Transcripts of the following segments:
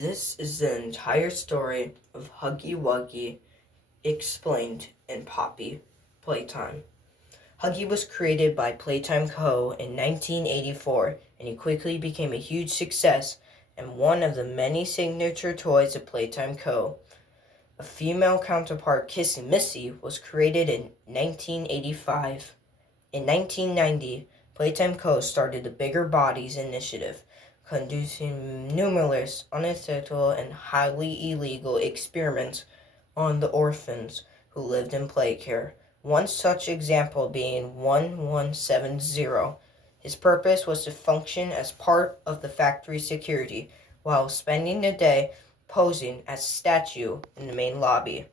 This is the entire story of Huggy Wuggy explained in Poppy Playtime. Huggy was created by Playtime Co. in 1984, and he quickly became a huge success and one of the many signature toys of Playtime Co. A female counterpart, Kissy Missy, was created in 1985. In 1990, Playtime Co. started the Bigger Bodies initiative, conducting numerous unethical and highly illegal experiments on the orphans who lived in play care. One such example being 1170. His purpose was to function as part of the factory security while spending the day posing as a statue in the main lobby.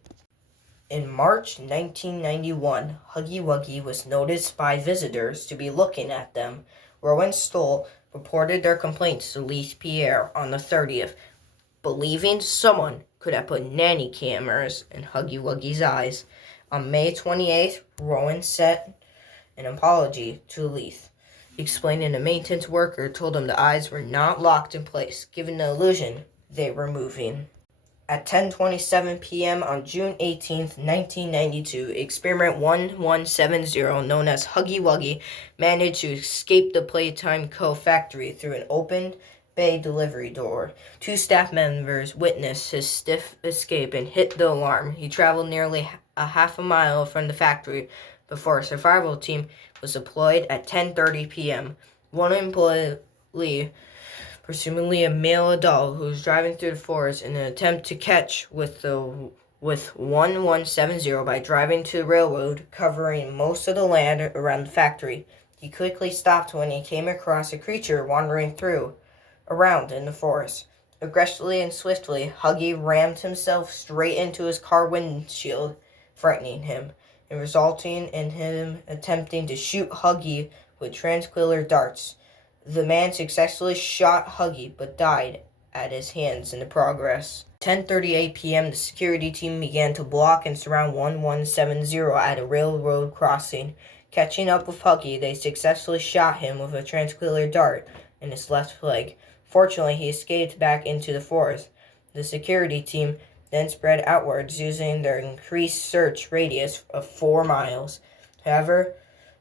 In March 1991, Huggy Wuggy was noticed by visitors to be looking at them. Rowan Stoll reported their complaints to Lise Pierre on the 30th, believing someone could have put nanny cameras in Huggy Wuggy's eyes. On May 28th, Rowan sent an apology to Lise, explaining the maintenance worker told him the eyes were not locked in place, giving the illusion they were moving. At 10:27 p.m. on June 18, 1992, Experiment 1170, known as Huggy Wuggy, managed to escape the Playtime Co. factory through an open bay delivery door. Two staff members witnessed his stiff escape and hit the alarm. He traveled nearly a half a mile from the factory before a survival team was deployed at 10:30 p.m. One employee, presumably a male adult, who was driving through the forest in an attempt to catch with 1170 by driving to the railroad covering most of the land around the factory. He quickly stopped when he came across a creature wandering around in the forest. Aggressively and swiftly, Huggy rammed himself straight into his car windshield, frightening him, and resulting in him attempting to shoot Huggy with tranquilizer darts. The man successfully shot Huggy but died at his hands in the progress. 10:38 p.m. the security team began to block and surround 1170 at a railroad crossing. Catching up with Huggy, they successfully shot him with a tranquilizer dart in his left leg. Fortunately, he escaped back into the forest. The security team then spread outwards using their increased search radius of 4 miles. However,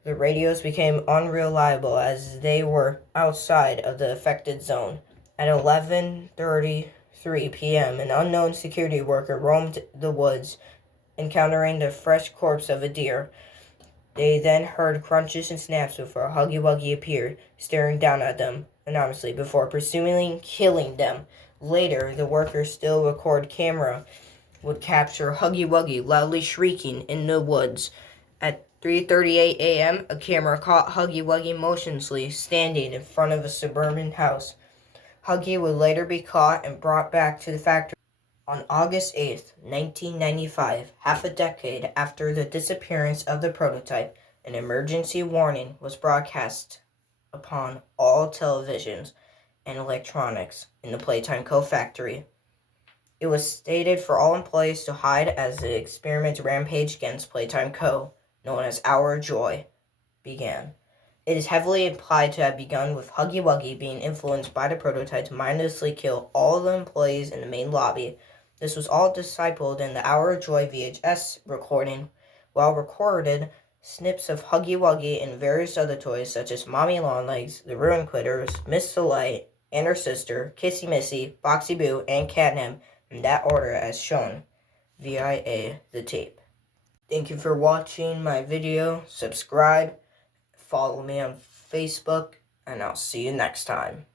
the radios became unreliable as they were outside of the affected zone. At 11:33 p.m., an unknown security worker roamed the woods, encountering the fresh corpse of a deer. They then heard crunches and snaps before Huggy Wuggy appeared, staring down at them anonymously before presumably killing them. Later, the worker's still record camera would capture Huggy Wuggy loudly shrieking in the woods. At 3:38 a.m., a camera caught Huggy Wuggy motionlessly standing in front of a suburban house. Huggy would later be caught and brought back to the factory. On August 8, 1995, half a decade after the disappearance of the prototype, an emergency warning was broadcast upon all televisions and electronics in the Playtime Co. factory. It was stated for all employees to hide as the experiment rampage against Playtime Co., known as Our Joy, began. It is heavily implied to have begun with Huggy Wuggy being influenced by the prototype to mindlessly kill all the employees in the main lobby. This was all discipled in the Our Joy VHS recording. While recorded, snips of Huggy Wuggy and various other toys such as Mommy Longlegs, the Ruin Quitters, Miss Delight, and her sister, Kissy Missy, Foxy Boo, and Catnip, in that order as shown via the tape. Thank you for watching my video. Subscribe, follow me on Facebook, and I'll see you next time.